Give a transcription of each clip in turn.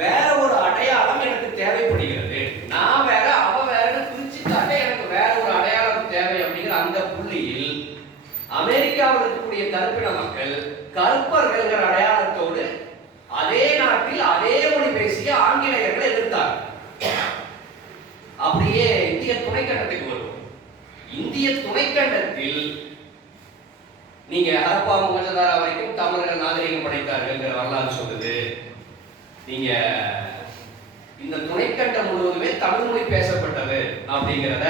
வேற ஒரு அடையாளம் எனக்கு தேவைப்படுகிறது. நான் வேற அவ வேறன்னு பிரிச்சு காட்ட எனக்கு வேற ஒரு அடையாளம் தேவை அப்படிங்கிற அந்த புள்ளியில் அமெரிக்காவில் இருக்கக்கூடிய கருப்பின மக்கள் கருப்பர்கள்ங்கிற அடையாளத்தோடு அதே நாட்டில் அதே மொழி பேசிய ஆங்கிலேயர்களை எதிர்த்தார். அப்படியே இந்திய துணைக்கண்டத்துக்கு வரும். இந்திய துணைக்கண்டத்தில் நீங்க ஹரப்பா மொஹஞ்சதாரோ வரைக்கும் தமிழர்கள் நாகரிகம் படைத்தார்கள் வரலாறு சொல்லுது. நீங்க இந்த துணைக்கண்டம் முழுவதுமே தமிழ் மொழி பேசப்பட்டது அப்படிங்கிறத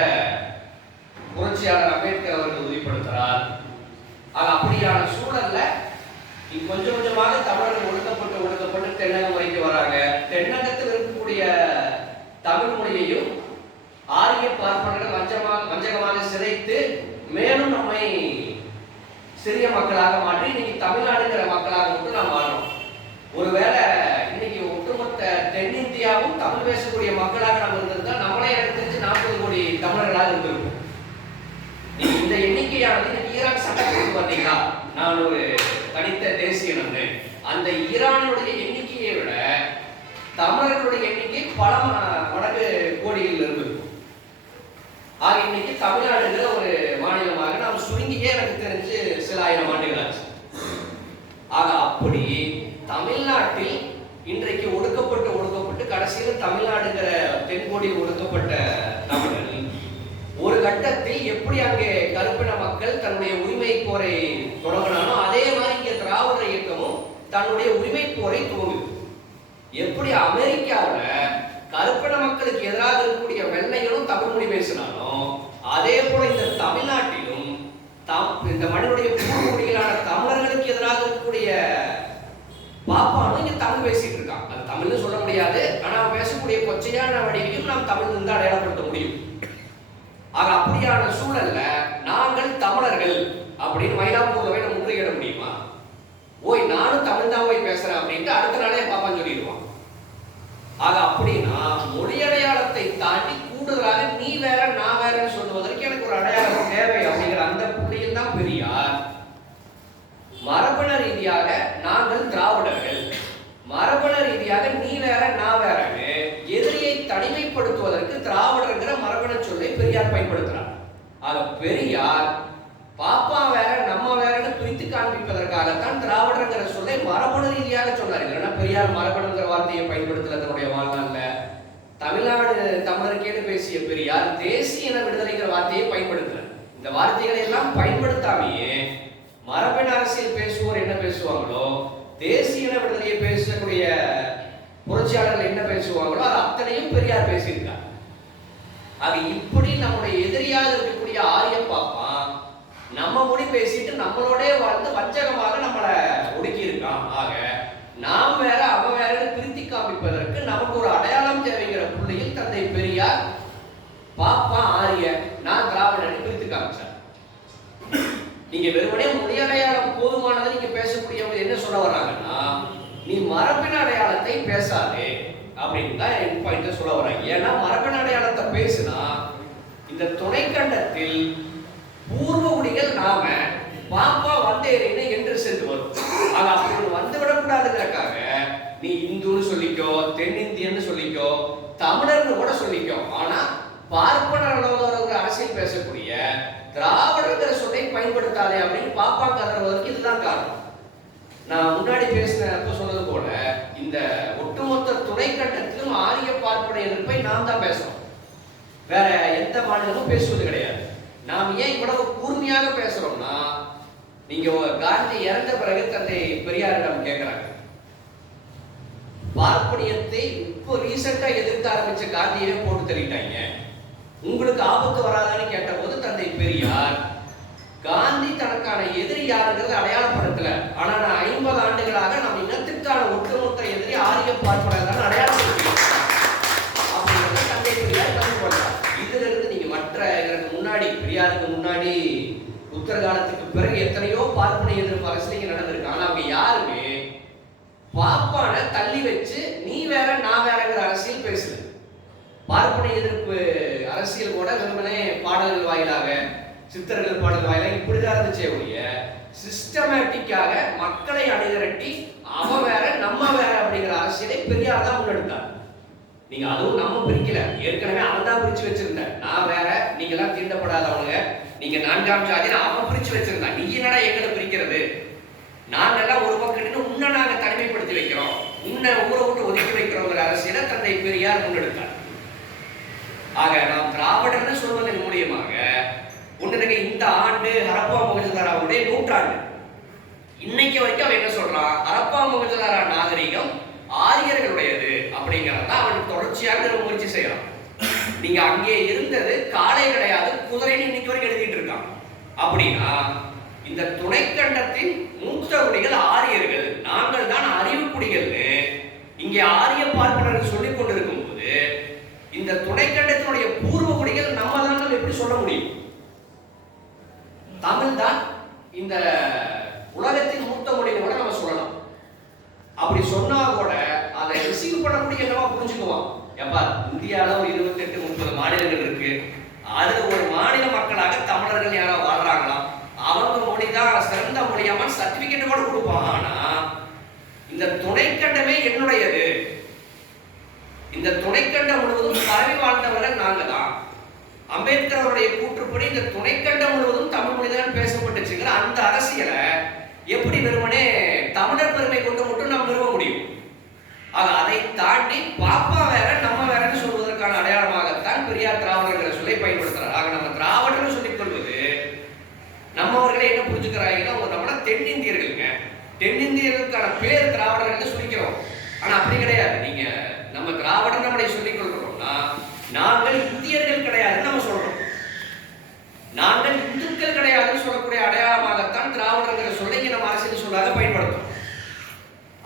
புரட்சியாளர் அம்பேத்கர் அவர்கள் உறுதிப்படுத்துறார். அப்படியான சூழல்ல கொஞ்சம் கொஞ்சமாக தமிழர்கள் ஒடுக்கப்பட்டு தென்னகம் வரைக்கும் வராங்க. தென்னகத்தில் இருக்கக்கூடிய தமிழ் மொழியையும் ஆரிய பார்ப்பனர்கள் வஞ்சகமாக சிதைத்து மேலும் நம்மை சிறிய மக்களாக மாற்றி இன்னைக்கு தமிழ்நாடுங்கிற மக்களாக மட்டும் நாம் வாழணும். ஒருவேளை இன்னைக்கு ஒட்டுமொத்த தென்னிந்தியாவும் தமிழ் பேசக்கூடிய மக்களாக நம்ம இருந்திருந்தா நம்மளே எனக்கு தெரிஞ்சு 40 கோடி தமிழர்களாக இருந்திருக்கும். இந்த எண்ணிக்கையானது இன்னைக்கு ஈரான் சட்டத்தை பார்த்தீங்களா, நான் ஒரு தனித்த தேசிய நன்று, அந்த ஈரானுடைய எண்ணிக்கையை விட தமிழர்களுடைய எண்ணிக்கை பல மடங்கு கோடிகள் இருந்திருக்கும். ஆக இன்னைக்கு தமிழ்நாடுங்கிற ஒரு மாநிலமாக நாம் சுருங்கியே எனக்கு தெரிஞ்சு சில ஆயிரம் ஆண்டுகள் ஆச்சு. ஆக அப்படி தமிழ்நாட்டில் இன்றைக்கு ஒடுக்கப்பட்டு கடைசியில் தமிழ்நாடுங்கிற தென்கோடியில் ஒடுக்கப்பட்ட தமிழர்கள் ஒரு கட்டத்தில் எப்படி அங்கே கருப்பின மக்கள் தன்னுடைய உரிமை போரை தொடங்கினானோ அதே மாதிரி இங்கே திராவிட இயக்கமும் தன்னுடைய உரிமை போரை துவங்குது. எப்படி அமெரிக்காவில் கருப்பின மக்களுக்கு எதிராக இருக்கக்கூடிய வெள்ளைகளும் தமிழ் மொழி பேசினாலும் அதே போல இந்த தமிழ்நாட்டிலும் இந்த மனிதனுடைய பூர்வீகளான தமிழர்களுக்கு எதிராக இருக்கக்கூடிய பாப்பானும் இங்க தமிழ் பேசிட்டு இருக்கான். அது தமிழ்னு சொல்ல முடியாது, ஆனா பேசக்கூடிய கொச்சையான வடிவையும் நாம் தமிழ் இருந்து அடையாளப்படுத்த முடியும். ஆக அப்படியான சூழல்ல நாங்கள் தமிழர்கள் அப்படின்னு மயிலாப்பூர்ல போய் நம்ம முற்றுகையிட முடியுமா? ஓய் நானும் தமிழ் தான் போய் பேசுறேன் அப்படின்ட்டு அடுத்த நாளே பாப்பான்னு சொல்லிடுவான். ஆக அப்படின்னா மொழி அடையாளத்தை தாண்டி கூடுதலாக நீ வேற நான் வேறன்னு சொல்லுவதற்கு எனக்கு ஒரு அடையாளம் தேவை அப்படிங்கிற அந்த புள்ளியில் தான் பெரியார் மரபண ரீதியாக நாங்கள் திராவிடர்கள், மரபண ரீதியாக நீ வேற நான் வேறன்னு எதிரியை தனிமைப்படுத்துவதற்கு திராவிடர்ங்கிற மரபண சொல்லை பெரியார் பயன்படுத்துறார். ஆக பெரியார் பாப்பா வேற நம்ம வேறன்னு பிரித்து காண்பிப்பதற்காகத்தான் திராவிடர்ங்கிற சொல்லை மரபணு ரீதியாக சொன்னார். இல்லைன்னா பெரியார் மரபணுங்கிற வார்த்தையை பயன்படுத்தல தன்னுடைய வாழ்நாள்ல. தமிழ்நாடு தமிழருக்கேன்னு பேசிய பெரியார் தேசிய இன விடுதலைங்கிற வார்த்தையை பயன்படுத்தல. இந்த வார்த்தைகளை எல்லாம் பயன்படுத்தாமையே மரபணு அரசியல் பேசுவோர் என்ன பேசுவாங்களோ, தேசிய இன விடுதலையை பேசக்கூடிய புரட்சியாளர்கள் என்ன பேசுவாங்களோ அது அத்தனையும் பெரியார் பேசியிருக்கார். அது இப்படி நம்முடைய எதிரியாக இருக்கக்கூடிய ஆரிய பாப்பா நம்ம மொழி பேசிட்டு நம்மளோட வாழ்ந்து வஞ்சகமாக நம்மளை ஒடுக்கி இருக்கான். ஆக நாம் வேற அவ வேறன்னு பிரித்தி காமிப்பதற்கு நமக்கு ஒரு அடையாளம் தேவைங்கிற புள்ளியில் தந்தை பெரியார் பாப்பா ஆரிய நான் திராவிடன் பிரித்து காமிச்சார். நீங்க வெறுமனே மொழி அடையாளம் போதுமானது நீங்க பேசக்கூடியவங்க என்ன சொல்ல வர்றாங்கன்னா, நீ மரபின அடையாளத்தை பேசாதே அப்படின்னு தான் என் பாயிண்ட் சொல்ல வர்றாங்க. ஏன்னா மரபின அடையாளத்தை பேசுனா இந்த துணைக்கண்டத்தில் பூர்வ குடிகள் நாம பாப்பா வந்தேறின்னு என்று சென்று வரும். ஆனா அப்படி வந்து விடக்கூடாதுங்கிறக்காக நீ இந்துன்னு சொல்லிக்கோ, தென்னிந்தியன்னு சொல்லிக்கோ, தமிழர்னு கூட சொல்லிக்கோ, ஆனா பார்ப்பனர்களோட அரசியல் பேசக்கூடிய திராவிடங்கிற சொல்லை பயன்படுத்தாதே அப்படின்னு பாப்பா கதறுவதற்கு இதுதான் காரணம். நான் முன்னாடி பேசினப்ப சொன்னது போல இந்த ஒட்டுமொத்த துணைக்கண்டத்திலும் ஆரிய பார்ப்பன எதிர்ப்பை நாம் தான் பேசுறோம், வேற எந்த மாநிலமும் பேசுவது கிடையாது. நாம் ஏன் இவ்வளவு கூர்மையாக பேசுறோம்னா, நீங்க காந்தி இறந்த பிறகு தந்தை பெரியாரிடம் கேட்கிறாங்க, பார்ப்பனியத்தை இப்போ ரீசெண்டா எதிர்த்து ஆரம்பிச்ச காந்தியவே போட்டு தள்ளிட்டாங்க, உங்களுக்கு ஆபத்து வராதான்னு கேட்ட போது தந்தை பெரியார் காந்தி தனக்கான எதிரி யாருங்கிறது அடையாளப்படுத்தல, ஆனா நான் 50 ஆண்டுகளாக நம் இனத்திற்கான ஒட்டுமொத்த எதிரி ஆரிய பார்ப்பனர் அடையாளப்படுத்த அப்படிங்கிறத தந்தை பெரியார் கண்டுபடுறார். இதுல இருந்து நீங்க மற்ற இதற்கு முன்னாடி பெரியாருக்கு முன்னாடி புத்தர் காலத்துக்கு பிறகு எத்தனையோ பார்ப்பனை எதிர்ப்பு அரசியல் நடந்திருக்கு. ஆனா அவங்க யாருமே பாப்பான தள்ளி வச்சு நீ வேற நான் வேறங்கிற அரசியல் பேசல. பார்ப்பனை எதிர்ப்பு அரசியல் கூட வெறுமனே பாடல்கள் வாயிலாக, சித்தர்கள் பாடல் வாயிலாக இப்படிதான் இருந்துச்சே ஒழிய சிஸ்டமேட்டிக்காக மக்களை அணிதிரட்டி அவ வேற நம்ம வேற அப்படிங்கிற அரசியல் அரசியலை பெரியார் தான் முன்னெடுத்தார். நீங்க அதுவும் நம்ம பிரிக்கல, ஏற்கனவே அவன் தான் பிரிச்சு வச்சிருந்தேன். நான் வேற, நீங்க எல்லாம் தீண்டப்படாதவங்க, நீங்க 4ஆம் ஜாதின்னு அவன் பிரிச்சு வச்சிருந்தான். நீ என்னடா எங்களை பிரிக்கிறது? நாங்கெல்லாம் ஒரு பக்கம் நின்று உன்னை நாங்க தனிமைப்படுத்தி வைக்கிறோம், உன்னை ஊரை விட்டு ஒதுக்கி வைக்கிறோங்கிற அரசியலை தந்தை பெரியார் முன்னெடுத்தார். ஆக நாம் திராவிடர்னு சொல்வதன் மூலியமாக ஒண்ணுங்க, இந்த ஆண்டு ஹரப்பா மொஹஞ்சதாரோவுடைய நூற்றாண்டு. இன்னைக்கு வரைக்கும் அவன் என்ன சொல்றான்? ஹரப்பா மொஹஞ்சதாரோ நாகரிகம் ஆரியர்களுடையது அப்படிங்கிறத அவன் தொடர்ச்சியாக முயற்சி செய்யறான். நீங்க அங்கே இருந்தது காளை கிடையாது, குதிரைன்னு இன்னைக்கு வரைக்கும் எழுதிட்டு இருக்கான். அப்படின்னா இந்த துணைக்கண்டத்தின் மூத்த குடிகள் ஆரியர்கள், நாங்கள் தான் அறிவு குடிகள்னு இங்கே ஆரிய பார்ப்பனர்கள் சொல்லிக் கொண்டிருக்கும் போது இந்த துணைக்கண்டத்தினுடைய பூர்வ குடிகள் நம்ம தான் எப்படி சொல்ல முடியும்? தமிழ் தான் இந்த உலகத்தின் மூத்த மொழியை கூட நம்ம சொல்லலாம். அப்படி சொன்னா கூட அதை ரிசீவ் பண்ணக்கூடிய என்னவா புரிஞ்சுக்குவான். எப்பா, இந்தியாவில் ஒரு 28-30 மாநிலங்கள் இருக்கு, அதுல ஒரு மாநில மக்களாக தமிழர்கள் யாரோ வாழ்றாங்களாம், அவங்க மொழி தான் சிறந்த மொழியாம சர்டிபிகேட் கூட கொடுப்பான். ஆனா இந்த துணைக்கண்டமே என்னுடையது, இந்த துணைக்கண்டம் முழுவதும் பரவி வாழ்ந்தவர்கள் நாங்க தான். அம்பேத்கர் அவருடைய கூற்றுப்படி இந்த துணைக்கண்டம் முழுவதும் தமிழ் மொழி தான் பேசப்பட்டுச்சுங்கிற அந்த அரசியலை எப்படி வெறுமனே தமிழர் பெருமை கொண்டு மட்டும் நாம் நிறுவ முடியும்? ஆக அதை தாண்டி பாப்பா வேற நம்ம வேறன்னு சொல்வதற்கான அடையாளமாகத்தான் பெரியார் திராவிடங்கிற சொல்லை பயன்படுத்துறார். ஆக நம்ம திராவிடர்னு சொல்லிக் கொள்வது நம்மவர்களை என்ன புரிஞ்சுக்கிறாங்கன்னா, நம்மள தென்னிந்தியர்களுங்க, தென்னிந்தியர்களுக்கான பேர் திராவிடர்கள் சொல்லிக்கிறோம். ஆனா அப்படி கிடையாது. நீங்க நம்ம திராவிடர் நம்மளை சொல்லிக் கொள்றோம்னா நாங்கள் இந்தியர்கள் கிடையாதுன்னு நம்ம சொல்றோம். நாங்கள் இந்துக்கள் கிடையாதுன்னு சொல்லக்கூடிய அடையாளமாகத்தான் திராவிடங்கிற சொல்லை நம்ம அரசியல் சொல்லாக பயன்படுத்தும்.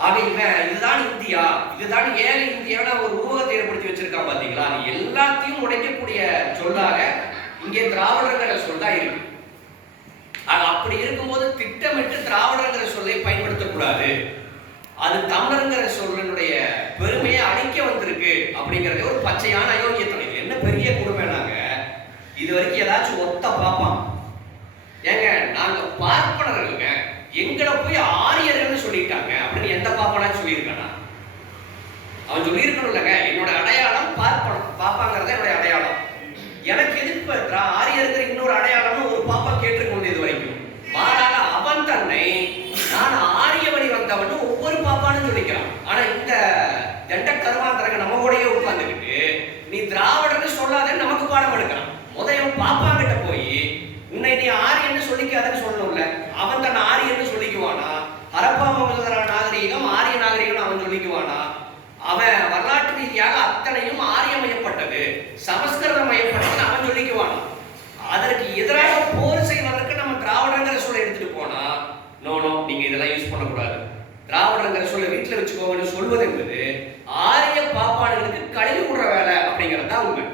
ஆக இதுதான் இந்தியா, இதுதான் ஏழை இந்தியான்னு ஒரு உருவகத்தை ஏற்படுத்தி வச்சிருக்கான். பாத்தீங்களா? அது எல்லாத்தையும் உடைக்கக்கூடிய சொல்லாக இங்கே திராவிடங்கிற சொல் தான் இருக்கு. ஆக அப்படி இருக்கும்போது திட்டமிட்டு திராவிடங்கிற சொல்லை பயன்படுத்தக்கூடாது. அது தமிழருங்கிற சொல்லினுடைய பெருமையை அழிக்க வந்திருக்கு அப்படிங்கறது ஒரு பச்சையான அயோக்கியத்தனம். என்ன பெரிய கொடுமைனாங்க, இது வரைக்கும் ஏதாச்சும் ஒத்த பாப்பான். ஏங்க, நாங்க பார்ப்பனர்களுங்க, எங்களை போய் ஆரியர்கள் சொல்லிட்டாங்க அப்படின்னு எந்த பாப்பானாச்சும் சொல்லியிருக்கானா? அவன் சொல்லியிருக்கணும் இல்லைங்க, என்னோட அடையாளம் பார்ப்பனம், பாப்பாங்கிறத என்னுடைய அடையாளம். எனக்கு எதிர்ப்பு ஆரியர்கள் இன்னொரு அடையாளம்னு ஒரு பாப்பா கேட்டுக்கொண்டு இது வரைக்கும். மாறாக அவன் தன்னை நான் ஆரிய வழி வந்தவன் ஒவ்வொரு பாப்பான்னு சொல்லிக்கிறான். ஆனா இந்த தண்ட கருமாந்திரங்க நம்ம கூடயே உட்கார்ந்துக்கிட்டு நீ திராவிடன்னு சொல்லாதேன்னு நமக்கு பாடம் எடுக்கிறான். முதல் பாப்பா கிட்ட போய் உன்னை நீ ஆரியன்னு சொல்லிக்காதன்னு சொல்லணும்ல. அவன் தன் ஆரியன்னு சொல்லிக்குவானா? ஹரப்பா மொஹஞ்சதாரோ நாகரிகம் ஆரிய நாகரிகம் அவன் சொல்லிக்குவானா? அவன் வரலாற்று ரீதியாக அத்தனையும் ஆரியமயப்பட்டது, சமஸ்கிருதமயப்பட்டதுன்னு அவன் சொல்லிக்குவானா? அதற்கு எதிராக போர் செய்வதற்கு நம்ம திராவிடங்கிற சொல்ல எடுத்துட்டு போனா, நோ, நீங்க இதெல்லாம் யூஸ் பண்ணக்கூடாது, திராவிடங்கிற சொல்ல வீட்டுல வச்சுக்கோங்கன்னு சொல்வது என்பது ஆரிய பாப்பாடுகளுக்கு கழிவு விடுற வேலை அப்படிங்கிறது தான் உண்மை.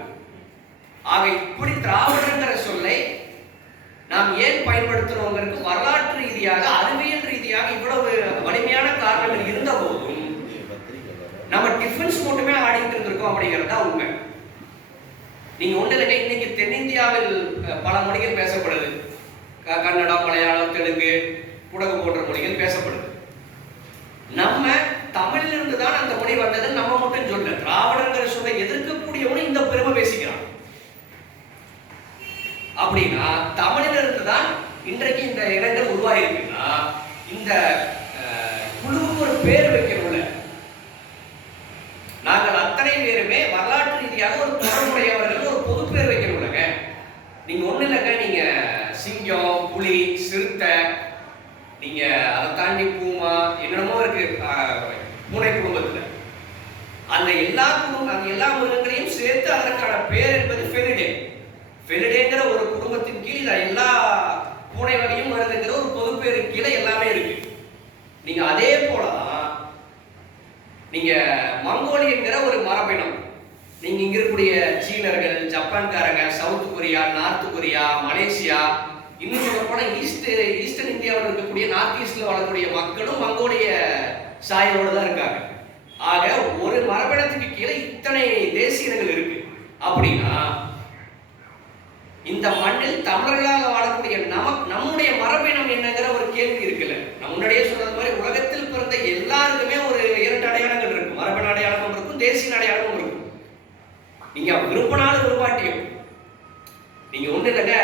ஆக இப்படி திராவிடங்கிற சொல்லை நாம் ஏன் பயன்படுத்துறோங்கிறதுக்கு வரலாற்று ரீதியாக அறிவியல் ரீதியாக இவ்வளவு வலிமையான காரணங்கள் இருந்த போதும் நம்ம டிஃபென்ஸ் மட்டுமே ஆடிட்டு இருந்திருக்கோம் அப்படிங்கிறது தான் உண்மை. நீங்க ஒண்ணு இல்லைங்க, இன்னைக்கு தென்னிந்தியாவில் பல மொழிகள் பேசப்படுது. கன்னடம், மலையாளம், தெலுங்கு, குடகு போன்ற மொழிகள் பேசப்படுது. நம்ம தமிழிலிருந்து தான் அந்த மொழி வந்தது நம்ம மட்டும் சொல்ல. திராவிடங்கிற சொல்லை எதிர்க்கக்கூடியவனும் இந்த பெருமை பேசிக்கிறான். அப்படின்னா தமிழிலிருந்து தான் இன்றைக்கு இந்த இடங்கள் உருவாயிருக்குன்னா இந்த குழுவுக்கு ஒரு பேர் வைக்கணும்ல. நாங்கள் அத்தனை பேருமே வரலாற்று ரீதியாக ஒரு தொடர்புடையவர்கள் ஒரு பொது பேர் வைக்கணும்லங்க. நீங்க ஒண்ணு இல்லைங்க, நீங்க சிங்கம், புலி, சிறுத்தை, நீங்க அதை தாண்டி பூமா என்னென்னமோ இருக்கு பூனை குடும்பத்துல. அந்த எல்லா மிருகங்களையும் சேர்த்து அதற்கான பேர் என்பது ஃபெலிடே. ஃபெலிடேங்கிற ஒரு குடும்பத்தின் கீழ் எல்லா பூனை வகையும் வருதுங்கிற ஒரு பொது பேரு கீழே எல்லாமே இருக்கு. நீங்க அதே போலதான் நீங்க மங்கோலியங்கிற ஒரு மரபினம், நீங்க இங்க இருக்கக்கூடிய சீனர்கள், ஜப்பான்காரங்க, South Korea, North Korea, Malaysia, இன்னும் சொல்ல போனா ஈஸ்டர்ன் இந்தியாவில் இருக்கக்கூடிய நார்த் ஈஸ்ட்ல வாழக்கூடிய மக்களும் மங்கோலிய சாயோடு தான் இருக்காங்க. ஆக ஒரு மரபினத்துக்கு கீழே இத்தனை தேசிய இனங்கள் இருக்கு. அப்படின்னா இந்த மண்ணில் தமிழர்களாக வாழக்கூடிய நம்முடைய மரபினம் என்னங்கிற ஒரு கேள்வி இருக்குல்ல. நான் முன்னாடியே சொன்னது மாதிரி உலகத்தில் பிறந்த எல்லாருக்குமே ஒரு 2 அடையாளங்கள் இருக்கு. விரும்பினாலும் விரும்பாட்டியும். நீங்க ஒண்ணு இல்லைங்க,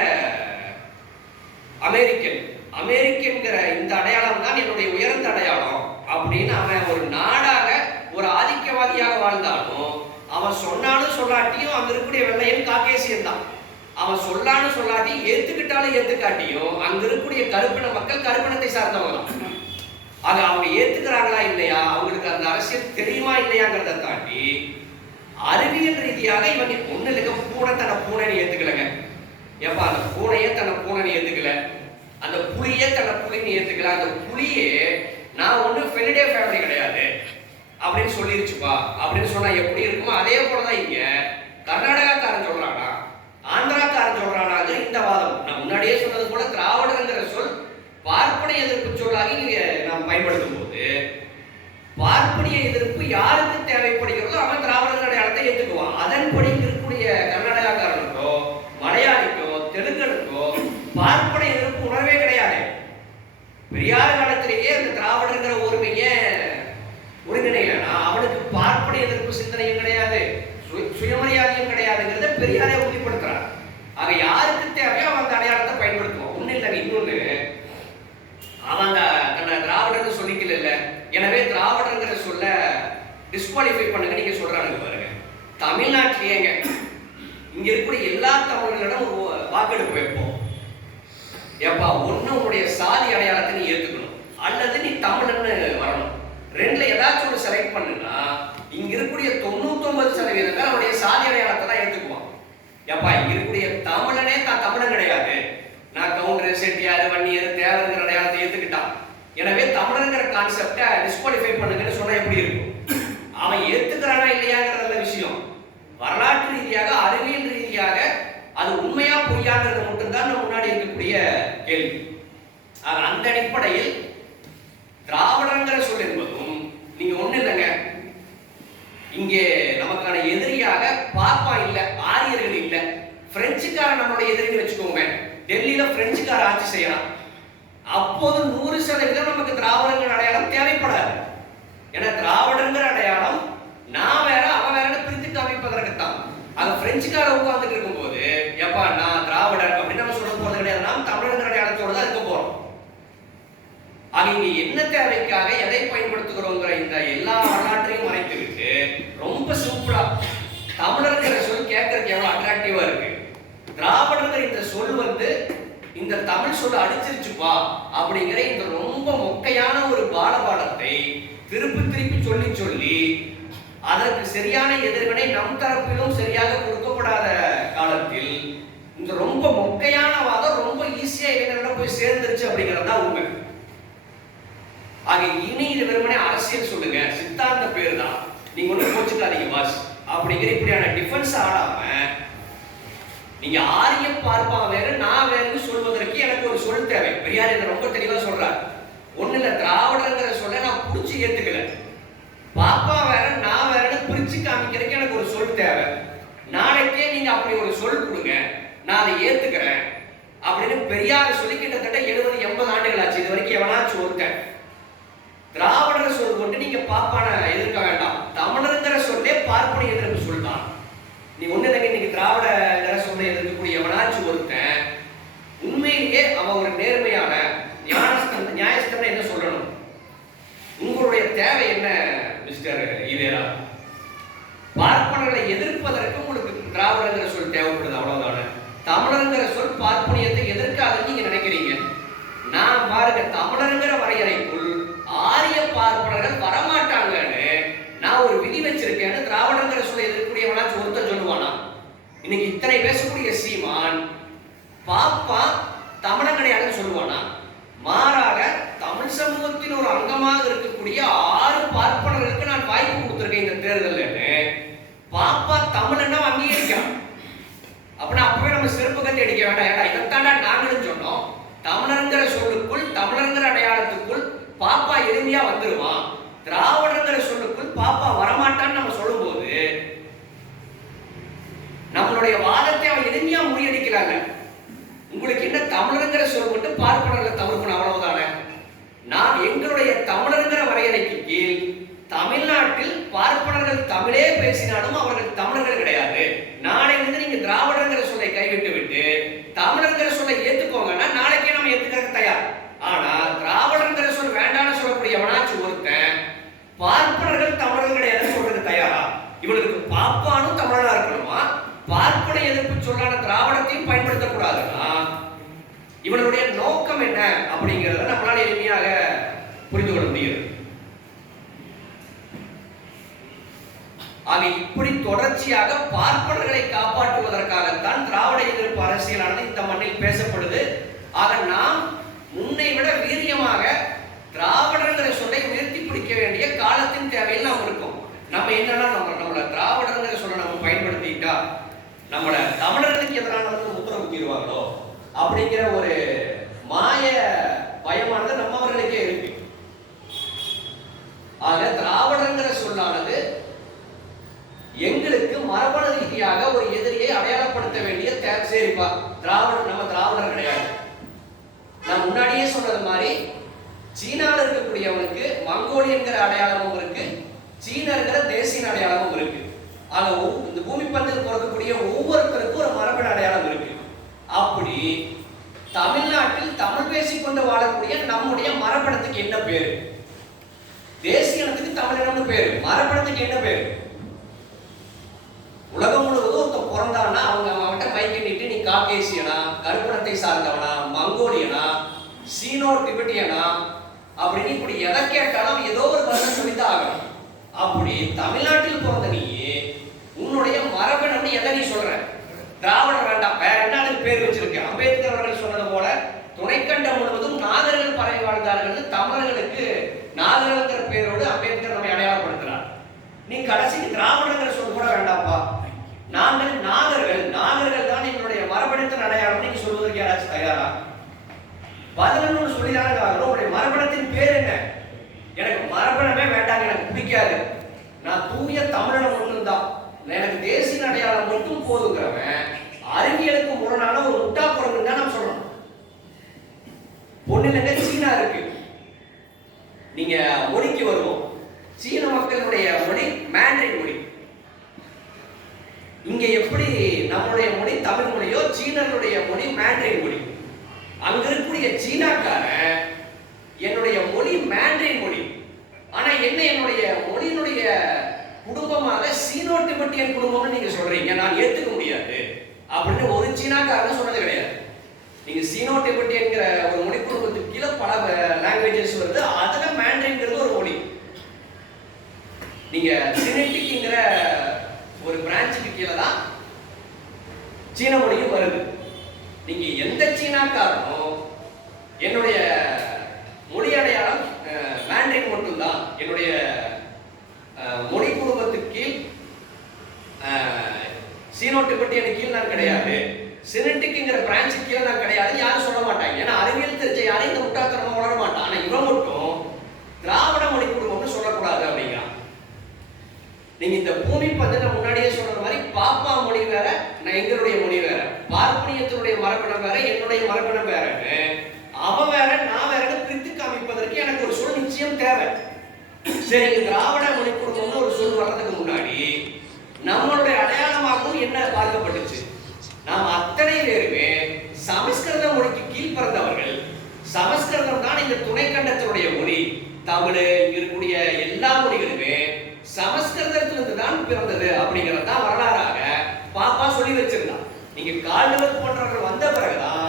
அமெரிக்கன்கிற இந்த அடையாளம் தான் என்னுடைய உயர்ந்த அடையாளம் அப்படின்னு அவன் ஒரு நாடாக ஒரு ஆதிக்கவாதியாக வாழ்ந்தாலும், அவன் சொன்னாலும் சொல்லாட்டியும் அங்க இருக்கக்கூடிய வெள்ளையன் காக்கேசியன் தான். அவன் சொல்லாலும் சொல்லாட்டி ஏத்துக்கிட்டாலும் ஏத்துக்காட்டியும் அங்க இருக்கக்கூடிய கருப்பின மக்கள் கருப்பினத்தை சார்ந்தவங்க தான். ஆக அவங்க ஏத்துக்கிறாங்களா இல்லையா, அவங்களுக்கு அந்த அரசியல் தெரியுமா இல்லையாங்கிறத தாண்டி அறிவியல் ரீதியாக இவங்க ஒண்ணு இல்லைங்க, பூனை தன்னை பூனைன்னு ஏத்துக்கலங்க. ஏப்பா அந்த பூனையே தன்னை பூனைன்னு ஏத்துக்கல, அந்த புலியே தன்னை புலின்னு ஏத்துக்கல. அந்த புலியே நான் ஒண்ணு ஃபெலிடே ஃபேமிலி கிடையாது அப்படின்னு சொல்லிருச்சுப்பா அப்படின்னு சொன்னா எப்படி இருக்குமோ அதே போலதான் இங்க கர்நாடகாக்காரன் சொல்றானா, ஆந்திராக்காரன் சொல்றானா, இந்த வாதம். நான் முன்னாடியே சொன்னது போல திராவிடங்கிற சொல் பார்ப்பனிய எதிர்ப்பு சொல்லாக இங்க நாம் பயன்படுத்தும் போது, பார்ப்பனிய எதிர்ப்பு யாருக்கு தேவைப்படுகிறதோ அவன் திராவிடர் அடையாளத்தை ஏற்றுக்குவான். அதன்படி இருக்கக்கூடிய கர்நாடகாக்காரனுக்கோ மலையாளிக்கோ தெலுங்கனுக்கோ பார்ப்பனிய எதிர்ப்பு உணர்வே கிடையாது. பெரியார் காலத்திலேயே அந்த திராவிடங்கிற ஒருமைய ஒருங்கிணைனா அவனுக்கு பார்ப்பனிய எதிர்ப்பு சிந்தனையும் கிடையாது, சுயமரியாதையும் கிடையாதுங்கிறத பெரியாரே உறுதிப்படுத்துறார். ஆக யாருக்கு தேவையோ அவன் அந்த அடையாளத்தை பயன்படுத்துவான். ஒண்ணு இல்லை, இன்னொன்னு அவங்க தன்னை திராவிடர்னு சொல்லிக்கல இல்ல, எனவே திராவிடங்கிற சொல்ல டிஸ்குவாலிஃபை பண்ணுங்க நீங்க சொல்றாங்க பாருங்க. தமிழ்நாட்டிலேயேங்க இங்க இருக்கக்கூடிய எல்லா தமிழர்களிடம் ஒரு வாக்கெடுப்பு வைப்போம். ஏப்பா ஒண்ணு உன்னுடைய சாதி அடையாளத்தை நீ ஏத்துக்கணும், அல்லது நீ தமிழன்னு வரணும். ரெண்டுல ஏதாச்சும் ஒரு செலக்ட் பண்ணுனா இங்க இருக்கக்கூடிய 99% அவருடைய சாதி அடையாளத்தை தான் ஏத்துக்குவான். ஏப்பா இங்க இருக்கக்கூடிய தமிழனே தான் தமிழன் கிடையாது, நான் கவுண்டர் செட்டியார் வன்னியர் தேவருங்கிற அடையாளத்தை ஏத்துக்கிட்டான், எனவே தமிழருங்கிற கான்செப்டை டிஸ்குவாலிஃபை பண்ணுங்கன்னு சொன்னா எப்படி இருக்கும்? அவன் ஏத்துக்கிறானா இல்லையாங்கிறத விஷயம். வரலாற்று ரீதியாக அறிவியல் ரீதியாக அது உண்மையா பொய்யாங்கிறது மட்டும்தான் நம்ம முன்னாடி இருக்கக்கூடிய கேள்வி. அந்த அடிப்படையில் திராவிடங்கிற சொல் என்பதும் நீங்க ஒண்ணு இல்லைங்க, இங்கே நமக்கான எதிரியாக பாப்பா இல்ல, ஆரியர்கள் இல்ல, பிரெஞ்சுக்காரன் நம்மளுடைய எதிரின்னு வச்சுக்கோங்க. டெல்லியில பிரெஞ்சுக்கார ஆட்சி செய்யலாம், அப்போது 100% நமக்கு திராவிடங்கிற அடையாளம் தேவைப்படாது. ஏன்னா திராவிடங்கிற அடையாளம் நான் வேற அவன் வேறன்னு பிரித்து காமிப்பதற்குத்தான். அது பிரெஞ்சுக்கார உட்கார்ந்துட்டு இருக்கும் போது எப்பா நான் திராவிடர் அப்படின்னு நம்ம சொல்ல போறது கிடையாது, நாம் தமிழங்கிற அடையாளத்தோட தான் இருக்க போறோம். ஆக இங்க என்ன தேவைக்காக எதை பயன்படுத்துகிறோங்கிற இந்த எல்லா வரலாற்றையும் மறைத்துவிட்டு ரொம்ப சிம்பிளா தமிழர்கிற சொல் கேட்கறதுக்கு எவ்வளவு அட்ராக்டிவா இருக்கு. திராவிடங்கிற இந்த சொல் இந்த தமிழ் சொல்ல அடிச்சிருச்சுப்பா அப்படிங்கிற இந்த ரொம்ப மொக்கையான ஒரு பாலபாடத்தை திருப்பி சொல்லி சொல்லி அதற்கு சரியான எதிர்வினை நம் தரப்பிலும் சரியாக கொடுக்கப்படாத காலத்தில் இந்த ரொம்ப மொக்கையான வாதம் ரொம்ப ஈஸியா இளைஞர்களிடம் போய் சேர்ந்துருச்சு அப்படிங்கிறது தான் உண்மை. ஆக இனி இது வெறுமனே அரசியல் சொல்லுங்க, சித்தாந்த பேர் தான், நீங்க ஒண்ணு கோச்சுக்காதீங்க பாஸ் அப்படிங்கிற இப்படியான டிஃபென்ஸ் ஆடாம நீங்க ஆரிய பார்ப்பா வேறு நான் வேறுன்னு சொல்வதற்கு எனக்கு ஒரு சொல் தேவை. பெரியார் இதை ரொம்ப தெளிவா சொல்றார். ஒண்ணு இல்ல, திராவிடங்கிற சொல்ல நான் புடிச்சு ஏத்துக்கல, பாப்பா வேற நான் வேறன்னு பிரிச்சு காமிக்கிறதுக்கு எனக்கு ஒரு சொல் தேவை. நாளைக்கே நீங்க அப்படி ஒரு சொல் கொடுங்க, நான் அதை ஏத்துக்கிறேன் அப்படின்னு பெரியார் சொல்லி கிட்டத்தட்ட 70-80 ஆண்டுகள் ஆச்சு. இது வரைக்கும் எவனாச்சும் ஒருத்தன் திராவிடர் சொல் கொண்டு நீங்க பாப்பான எதிர்க்க வேண்டாம், தமிழருங்கிற சொல்லே பார்ப்பனிய எதிர்ப்பு சொல்லிட்டான். நீ ஒண்ணு இல்லைங்க, இன்னைக்கு திராவிடங்கிற சொல்ல எதிர்க்கக்கூடிய எவனாச்சும் ஒருத்தன் உண்மையிலேயே அவன் ஒரு நேர்மையான நியாயஸ்தன் என்ன சொல்லணும்? உங்களுடைய தேவை என்ன மிஸ்டர் ஈவேரா? பார்ப்பனர்களை எதிர்ப்பதற்கு உங்களுக்கு திராவிடங்கிற சொல் தேவைப்படுது, அவ்வளவுதானே. தமிழருங்கிற சொல் பார்ப்பனியத்தை எதிர்க்காதுன்னு நீங்க நினைக்கிறீங்க. நான் பாருங்க, தமிழருங்கிற வரையறைக்குள் ஆரிய பார்ப்பனர்கள் வரமாட்டாங்கன்னு நான் ஒரு விதி வச்சிருக்கேன்னு திராவிடங்கிற சொல்ல எதிர்க்கக்கூடியவனாச்சும் ஒருத்தர் சொல்லுவானா? இன்னைக்கு இத்தனை பேசக்கூடிய சீமான் பாப்பா தமிழன் கிடையாதுன்னு சொல்லுவானா? மாறாக தமிழ் சமூகத்தின் ஒரு அங்கமாக இருக்கக்கூடிய 6 பார்ப்பனர்களுக்கு நான் வாய்ப்பு கொடுத்திருக்கேன் இந்த தேர்தல்னு பாப்பா தமிழன்னா அங்கீகரிக்கலாம். அப்படின்னா அப்பவே நம்ம செருப்பு கட்டி அடிக்க வேண்டாம். ஏடா இதைத்தாண்டா நாங்களும் சொன்னோம், தமிழருங்கிற சொல்லுக்குள் தமிழருங்கிற அடையாளத்துக்குள் பாப்பா எளிமையா வந்துருவான், திராவிடங்கிற சொல்லுக்குள் பாப்பா வரமாட்டான்னு நம்ம சொல்லும் போது நம்மளுடைய வாதத்தை அவன் எளிமையா முறியடிக்கிறாங்க. உங்களுக்கு என்ன தமிழருங்கிற சொல் மட்டும் பார்ப்பனர்களை தவிர்க்கணும், அவ்வளவுதானே. நாம் எங்களுடைய தமிழருங்கிற வரையறைக்கு கீழ் தமிழ்நாட்டில் பார்ப்பனர்கள் தமிழே பேசினாலும் அவர்கள் தமிழர்கள் கிடையாது. நான் நோக்கம் என்ன அப்படிங்கிறத நம்மளால எளிமையாக புரிந்து கொள்ள முடிகிறது. ஆக இப்படி தொடர்ச்சியாக பார்ப்பனர்களை காப்பாற்றுவதற்காகத்தான் திராவிட எதிர்ப்பு அரசியலானது இந்த மண்ணில் பேசப்படுது. ஆக நாம் முன்னை விட வீரியமாக திராவிடங்கிற சொல்லை உயர்த்தி பிடிக்க வேண்டிய காலத்தின் தேவையில் நாம் இருக்கோம். நம்ம என்னன்னா நம்மள திராவிடங்கிற சொல்லை நம்ம பயன்படுத்திட்டா நம்மள தமிழர்களுக்கு எதிரானவர்கள் முத்திர குத்திடுவாங்களோ அப்படிங்கிற ஒரு மாய பயமானது நம்மவர்களுக்கே இருக்கு. ஆக திராவிடங்கிற சொல்லானது எங்களுக்கு மரபணு ரீதியாக ஒரு எதிரியை அடையாளப்படுத்த வேண்டிய சரிப்பா திராவிடர் நம்ம திராவிடர் கிடையாது. நான் முன்னாடியே சொன்னது மாதிரி சீனால இருக்கக்கூடியவனுக்கு மங்கோலியன்கிற அடையாளமும் இருக்கு, சீனர்கிற தேசிய அடையாளமும் இருக்கு. ஆக இந்த பூமி பந்தில் பிறக்கக்கூடிய ஒவ்வொருத்தருக்கும் ஒரு மரபணு அடையாளம் இருக்கு. அப்படி தமிழ்நாட்டில் தமிழ் பேசிக்கொண்டு வாழக்கூடிய நம்முடைய மரபணத்துக்கு என்ன பேரு? தேசியனத்துக்கு தமிழினம்னு பேரு, மரபணத்துக்கு என்ன பேரு? உலகம் முழுவதும் ஒருத்தன் பிறந்தானா அவன்கிட்ட மைக்கை நீட்டு நீ காக்கேசியனா, கருப்பணத்தை சார்ந்தவனா, மங்கோலியனா, சீனோ டிபெட்டியனா அப்படின்னு இப்படி எதை கேட்டாலும் ஏதோ ஒரு பதில் சொல்லித்தான் ஆகணும். அப்படி தமிழ்நாட்டில் பிறந்த நீ உன்னுடைய மரபணு எதை நீ சொல்ற? திராவிடர் வேண்டாம், வேற என்ன அதுக்கு பேர் வச்சிருக்க? அம்பேத்கர் அவர்கள் சொன்னது போல துணைக்கண்டம் முழுவதும் நாகர்கள் பரவி வாழ்ந்தார்கள். தமிழர்களுக்கு நாகர்கள்ங்கிற பேரோடு அம்பேத்கர் நம்மை அடையாளப்படுத்துறார். நீ கடைசிக்கு திராவிடங்கிற சொல்ல கூட வேண்டாம்ப்பா, நாங்கள் நாகர்கள் தான் எங்களுடைய மரபணத்தின் அடையாளம் நீங்க சொல்வதற்கு யாராச்சும் தயாரா? பதினொன்று சொல்லிதானே ஆகணும். உங்களுடைய மரபணத்தின் பேர் என்ன? எனக்கு மரபணமே வேண்டாங்க, எனக்கு பிடிக்காது, நான் தூய தமிழனம் மட்டும்தான், எனக்கு தேசிய அடையாளம் மட்டும் போதுங்கிறவன் அறிவியலுக்கு முரணான ஒரு முட்டா குரங்கு தான் நாம் சொல்லணும். பொண்ணுலங்க சீனா இருக்கு, நீங்க மொழிக்கு வருவோம். சீன மக்களுடைய மொழி மேண்ட்ரின் மொழி. இங்க எப்படி நம்மளுடைய மொழி தமிழ் மொழியோ சீனர்களுடைய மொழி மேண்ட்ரின் மொழி. அங்க இருக்கக்கூடிய சீனாக்காரன் என்னுடைய மொழி மேண்ட்ரின் மொழி, ஆனா என்ன என்னுடைய மொழியினுடைய குடும்பமாக சீனோ டிபெட்டியன் குடும்பம்னு நீங்க சொல்றீங்க, நான் ஏத்துக்க முடியாது அப்படின்னு ஒரு சீனாக்காரன் சொன்னது கிடையாது. நீங்க சீனோ டிபெட்டியன்கிற ஒரு மொழி குடும்பத்துக்கு கீழே பல லாங்குவேஜஸ் வருது, அதுல மேண்ட்ரின்ங்கிறது ஒரு மொழி. நீங்க சினெட்டிக்ங்கிற ஒரு பிரான்ச்சுக்கு கீழே தான் சீன மொழியும் வருது. நீங்க எந்த சீனாக்காரனும் என்னுடைய மொழி அடையாளம் மேண்ட்ரின் மட்டும்தான், என்னுடைய மொழி குடும்பத்துக்கு கீழ் சீனோ டிபெட்டியன் கீழ் நான் கிடையாது, சினெட்டிக்ங்கிற பிரான்ச்சுக்கு கீழே நான் கிடையாது யாரும் சொல்ல மாட்டாங்க. ஏன்னா அறிவியல் தெரிஞ்ச யாரும் இந்த முட்டாள்தனமா வளர மாட்டான். ஆனா இவன் மட்டும் திராவிட மொழி குடும்பம்னு சொல்லக்கூடாது அப்படிங்கிறான். நீங்க இந்த பூமி பந்தில முன்னாடியே சொன்ன மாதிரி பாப்பா மொழி வேற, நான் எங்களுடைய மொழி வேற, பார்ப்பனியத்தினுடைய மரபணம் வேற, என்னுடைய மரபணம் வேறன்னு அவன் வேற நான் வேறன்னு பிரித்து காமிப்பதற்கு எனக்கு ஒரு சொல் நிச்சயம் தேவை. சரி, திராவிட மொழி குடும்பம்னு ஒரு சொல் வர்றதுக்கு முன்னாடி நம்மளுடைய அடையாளமாகவும் என்ன பார்க்கப்பட்டுச்சு? நாம் அத்தனை பேருமே சமஸ்கிருத மொழிக்கு கீழ் பிறந்தவர்கள். சமஸ்கிருதம் தான் இந்த துணைக்கண்டத்தினுடைய மொழி. தமிழ் இருக்கக்கூடிய எல்லா மொழிகளுமே சமஸ்கிருதத்திலிருந்து தான் பிறந்தது அப்படிங்கிறது தான் வரலாறாக பாப்பா சொல்லி வச்சிருந்தான். நீங்க கால்டுவெல் போன்றவர்கள் வந்த பிறகுதான்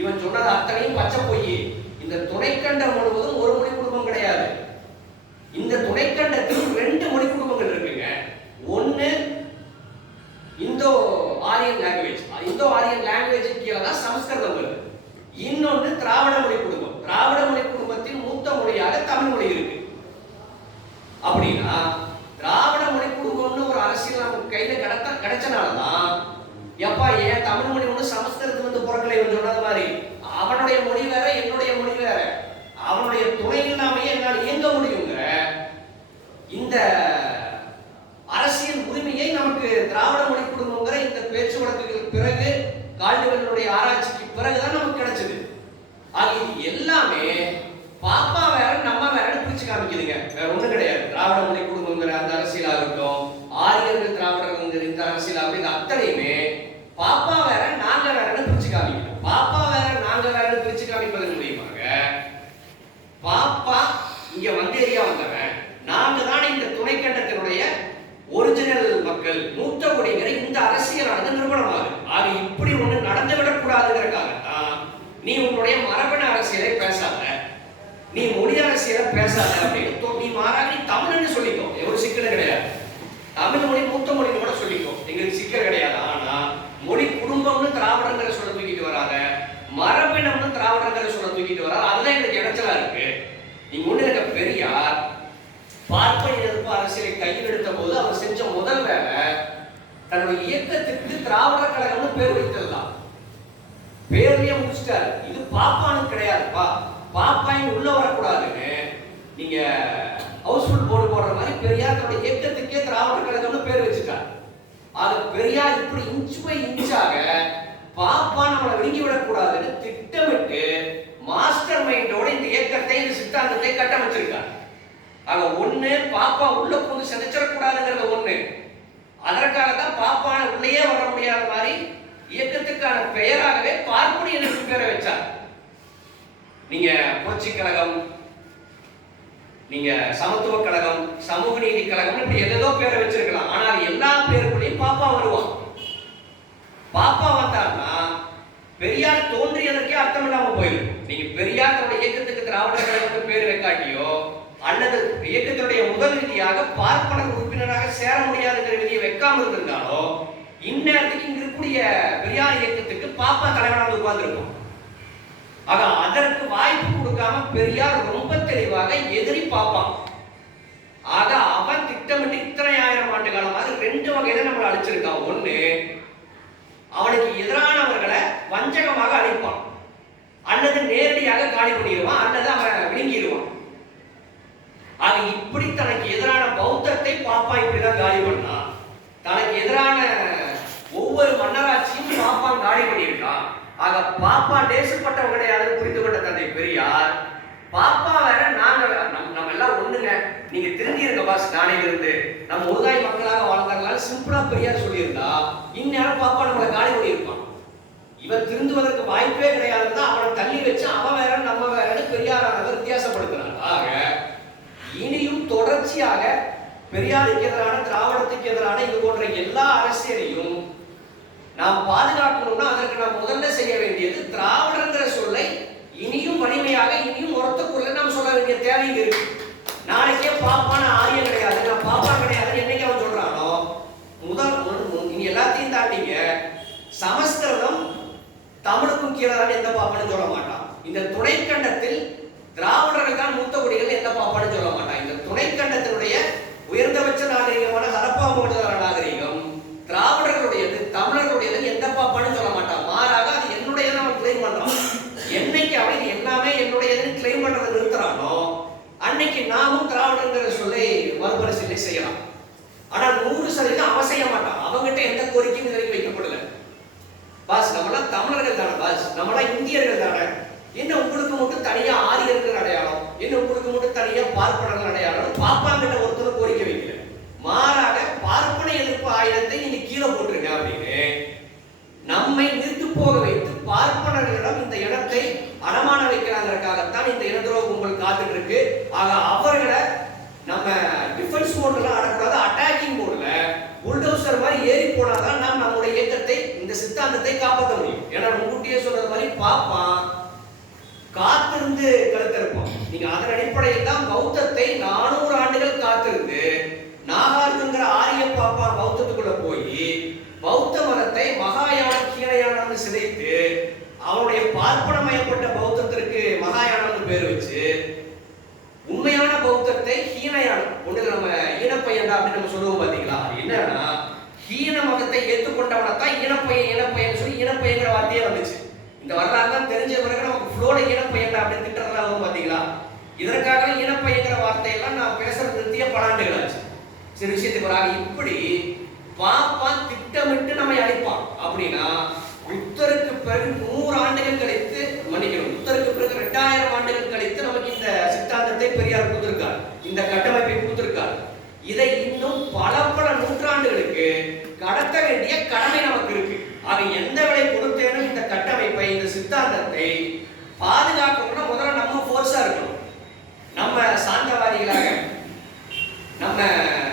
இவன் சொன்னது அத்தனையும் பச்சை பொய். இந்த துணைக்கண்டம் முழுவதும் ஒரு மொழி குடும்பம் கிடையாது. இந்த துணைக்கண்டத்தில் 2 மொழி குடும்பங்கள் இருக்குங்க. ஒன்னு இந்தோ ஆரியன் லாங்குவேஜ், இந்தோ ஆரியன் லாங்குவேஜ் கீழே தான் சமஸ்கிருதம் வருது. இன்னொன்னு திராவிட மொழி குடும்பம். திராவிட மொழி குடும்பத்தின் மூத்த மொழியாக தமிழ் மொழி இருக்கு. அப்படின்னா திராவிட மொழி குடும்பம்னு ஒரு அரசியல் நமக்கு கையில கிடைச்சனாலதான் எப்பா ஏன் தமிழ் மொழி ஒண்ணு சமஸ்கிருதத்துல இருந்து பிறக்கலை சொன்னது மாதிரி அவனுடைய மொழி வேற என்னுடைய மொழி வேற, அவனுடைய துணை இல்லாமையே என்னால் இயங்க முடியுங்கிற இந்த அரசியல் உரிமையை நமக்கு திராவிட மொழி குடும்பங்கிற இந்த பேச்சு வழக்குகளுக்கு பிறகு கால்டுவெல்லுடைய ஆராய்ச்சிக்கு பிறகுதான் நமக்கு கிடைச்சது. அது எல்லாமே பாப்பா வேற நம்ம வேறன்னு பிரிச்சு காமிக்குதுங்க, வேற ஒண்ணும் கிடையாது. திராவிட மொழி குடும்பங்கிற அந்த அரசியல் ஆகட்டும், ஆரியர்கள் திராவிடர்கள் இந்த அரசியல் ஆகட்டும், இது அத்தனையுமே பாப்பா வேற நாங்க வேறன்னு பிரிச்சு காமிக்கணும். பாப்பா வேற நாங்க வேறன்னு பிரிச்சு காமிப்பதன் மூலியமாக பாப்பா இங்க வந்தேரியா வந்தவன், நாங்க தான் இந்த துணைக்கண்டத்தினுடைய ஒரிஜினல் மக்கள், மூத்த குடிங்கிற இந்த அரசியலானது நிறுவனமாகுது. ஆக இப்படி ஒண்ணு நடந்துவிடக் கூடாதுங்கிறதுக்காகத்தான் நீ உன்னுடைய மரபணு அரசியல் பேசாத, நீ மொழி அரசியலை பேசாத அப்படின்னு நீ மாறாக நீ தமிழ்னு சொல்லிக்கோ, ஒரு சிக்கலும் கிடையாது. தமிழ் மொழி மூத்த மொழி கூட சொல்லிக்கோ, எங்களுக்கு சிக்கல் கிடையாது. ஆனா மொழி குடும்பம்னு திராவிடங்கிற சொல்ல தூக்கிட்டு வராத, மரபினம்னு திராவிடங்கிற சொல்ல தூக்கிட்டு வராது. அதுதான் எனக்கு இடைச்சலா இருக்கு. நீங்க ஒண்ணு இருக்க பெரியார் பார்ப்பன எதிர்ப்பு அரசியலை கையில் எடுத்த போது அவர் செஞ்ச முதல் வேலை தன்னுடைய இயக்கத்துக்கு திராவிட கழகம்னு பேர் வைத்ததுதான். பேர்லயே முடிச்சிட்டாரு. இது பாப்பானு கிடையாதுப்பா, பாப்பாயின் உள்ள வரக்கூடாதுன்னு நீங்க ஹவுஸ்ஃபுல் போர்டு போடுற மாதிரி பெரியார் தன்னுடைய இயக்கத்துக்கே திராவிட கழகம்னு பேர் வச்சுட்டார். அது பெரியார் இப்படி இன்ச் பை இன்ச்சாக பாப்பா நம்மளை விழுங்கி விடக்கூடாதுன்னு திட்டமிட்டு மாஸ்டர் மைண்டோட இந்த இயக்கத்தை இந்த சித்தாந்தத்தை கட்டமைச்சிருக்கார். ஆக ஒண்ணு பாப்பா உள்ள போது செதைச்சிடக்கூடாதுங்கிறது ஒண்ணு. அதற்காக தான் பாப்பான உள்ளேயே வர முடியாத மாதிரி இயக்கத்துக்கான பெயராகவே பார்ப்பனிய எதிர்ப்பு பேரை வச்சார். நீங்க புரட்சி கழகம், நீங்க சமத்துவ கழகம், சமூக நீதி கழகம், இப்படி ஏதோ பேரை வச்சிருக்கலாம். ஆனால் எல்லா பேருக்குள்ளேயும் பாப்பா வருவான். பாப்பா வந்தாருன்னா பெரியார் தோன்றியதற்கே அர்த்தம் இல்லாம போயிடும். நீங்க பெரியார் தன்னுடைய இயக்கத்துக்கு திராவிட கழகத்துக்கு பேர் வைக்காட்டியோ அல்லது இயக்கத்தினுடைய முதல் விதியாக பார்ப்பன உறுப்பினராக சேர முடியாதுங்கிற விதியை வைக்காம இருந்திருந்தாலோ இந்நேரத்துக்கு இங்க இருக்கக்கூடிய பெரியார் இயக்கத்துக்கு பாப்பா தலைவனாக உட்கார்ந்துருக்கும். ஆக அதற்கு வாய்ப்பு கொடுக்காம பெரியார் ரொம்ப தெளிவாக எதிரி பாப்பான். ஆக அவன் திட்டமிட்டு இத்தனை ஆயிரம் ஆண்டு காலமாக ரெண்டு வகையில நம்மளை அழிச்சிருக்கான். ஒண்ணு, அவனுக்கு எதிரானவர்களை வஞ்சகமாக அழிப்பான், அல்லது நேரடியாக காலி பண்ணிடுவான், அல்லது அவன் விழுங்கிடுவான். ஆக இப்படி தனக்கு எதிரான பௌத்தத்தை பாப்பா இப்படிதான் காலி பண்ணா. தனக்கு எதிரான ஒவ்வொரு மன்னராட்சியும் பாப்பா காலி பண்ணியிருக்கான். ஆக பாப்பா தேசப்பட்டவங்க கிடையாது புரிந்து கொண்ட தந்தை பெரியார். பாப்பா வேற, நாங்க நம்ம எல்லாம் ஒண்ணுங்க, நீங்க திருந்திருங்க பாஸ், நாளையில இருந்து நம்ம உருதாய் மக்களாக வாழ்ந்தாங்களான்னு சிம்பிளா பெரியார் சொல்லியிருந்தா இந்நேரம் பாப்பா நம்மளை காலி பண்ணியிருப்பான். இவன் திருந்துவதற்கு வாய்ப்பே கிடையாதுன்னு அவனை தள்ளி வச்சு அவன் வேற நம்ம வேறன்னு பெரியாரானவர் வித்தியாசப்படுத்தினார். ஆக இனியும் தொடர்ச்சியாக பெரியாருக்கு எதிரான, திராவிடத்துக்கு எதிரான இது போன்ற எல்லா அரசியலையும் நாம் பாதுகாக்கணும்னா அதற்கு நாம் முதல்ல செய்ய வேண்டியது திராவிடங்கிற சொல்லை இனியும் வலிமையாக, இனியும் உரத்துக்குள்ள நாம் சொல்ல வேண்டிய தேவை இருக்கு. நாளைக்கே பாப்பான ஆரியம் கிடையாது, நான் பாப்பா கிடையாது என்னைக்கு அவன் சொல்றானோ முதல் நீங்க எல்லாத்தையும் தாண்டிங்க சமஸ்கிருதம் தமிழுக்கும் கீழே எந்த பாப்பான்னு சொல்ல மாட்டான். இந்த துணைக்கண்டத்தில் திராவிடர்கள் தான் மூத்த குடிகள் எந்த பாப்பான்னு சொல்ல மாட்டான். இந்த துணைக்கண்டத்தினுடைய உயர்ந்தபட்ச நாகரிகமான ஹரப்பா மோகஜதார நாகரிகம் திராவிடர்களுடையது, தமிழர்களுடையது எந்த பாப்பான்னு சொல்ல மாட்டான். மாறாக அது என்னுடையது அவன் கிளைம் பண்றான். என்னைக்கு அவன் எல்லாமே என்னுடையதுன்னு கிளைம் பண்றதை நிறுத்துறானோ அன்னைக்கு நாமும் திராவிடங்கிற சொல்லை மறுபரிசீலனை செய்யலாம். ஆனால் 100% அவன் செய்ய மாட்டான். அவங்ககிட்ட எந்த கோரிக்கையும் இது வரைக்கும் வைக்கப்படல. பாஸ் நம்மளாம் தமிழர்கள் தானே பாஸ், நம்மளாம் இந்தியர்கள் தானே, என்ன உங்களுக்கு மட்டும் தனியா ஆரியர்கள் அடையாளம், என்ன உங்களுக்கு மட்டும் தனியா பார்ப்பனர்கள் அடையாளம் பாப்பாங்கிட்ட ஒருத்தர் கோரிக்கை வைக்கல. மாறாக பார்ப்பன எதிர்ப்பு ஆயுதத்தை நீங்க கீழே போட்டுருங்க அப்படின்னு நம்மை நிறுத்து போக வைத்து பார்ப்பனர்களிடம் இந்த இனத்தை அடமான வைக்கிறாங்கிறதுக்காகத்தான் இந்த இனத்துறவு கும்பல் காத்துட்டு இருக்கு. ஆக அவர்களை நம்ம டிஃபென்ஸ் மோட்ல ஆடக்கூடாது, அட்டாக்கிங் மோட்ல புல்டோசர் மாதிரி ஏறி போனாதான் நாம் நம்முடைய இயக்கத்தை, இந்த சித்தாந்தத்தை காப்பாற்ற முடியும். ஏன்னா முன்கூட்டியே சொல்றது மாதிரி பாப்பான் காத்திருந்து கருத்திருப்போம். நீங்க அதன் அடிப்படையில் தான் பௌத்தத்தை 400 ஆண்டுகள் காத்திருந்து நாகார்ஜுங்கிற ஆரிய பாப்பா பௌத்தத்துக்குள்ள போய் பௌத்த மதத்தை மகாயான கீழயான சிதைத்து அவனுடைய பார்ப்பனமயப்பட்ட பௌத்தத்திற்கு மகாயானம் பேர் வச்சு உண்மையான பௌத்தத்தை ஹீனயானம் ஒண்ணு நம்ம ஈனப்பையன் அப்படின்னு நம்ம சொல்லுவோம். பாத்தீங்களா, என்னன்னா ஹீன மதத்தை ஏற்றுக்கொண்டவனை தான் ஈனப்பையன் சொல்லி ஈனப்பையங்கிற வார்த்தையே வந்துச்சு. இந்த வரலாறு தான் தெரிஞ்ச பிறகு நமக்கு ஃப்ளோல ஈனப்பையன் அப்படின்னு திட்டறதா வரும். பாத்தீங்களா, இதற்காக ஈனப்பையங்கிற வார்த்தையெல்லாம் நான் பேசுறது நிறுத்திய பல ஆண்டுகள் ஆச்சு. சில விஷயத்துக்கு வராங்க. இப்படி பாப்பா திட்டமிட்டு நம்மை அழிப்பான். அப்படின்னா புத்தருக்கு பிறகு 100 ஆண்டுகள் கழித்து, மன்னிக்கணும், புத்தருக்கு பிறகு 2000 ஆண்டுகள் கழித்து நமக்கு இந்த சித்தாந்தத்தை பெரியார் கொடுத்திருக்கார், இந்த கட்டமைப்பை கொடுத்திருக்கார். இதை இன்னும் பல நூற்றாண்டுகளுக்கு கடத்த வேண்டிய கடமை நமக்கு இருக்கு. ஆக எந்த விலை கொடுத்தேனும் இந்த கட்டமைப்பை, இந்த சித்தாந்தத்தை பாதுகாக்கணும்னா முதல்ல நம்ம ஃபோர்ஸா இருக்கணும். நம்ம சாந்தவாதிகளாக, நம்ம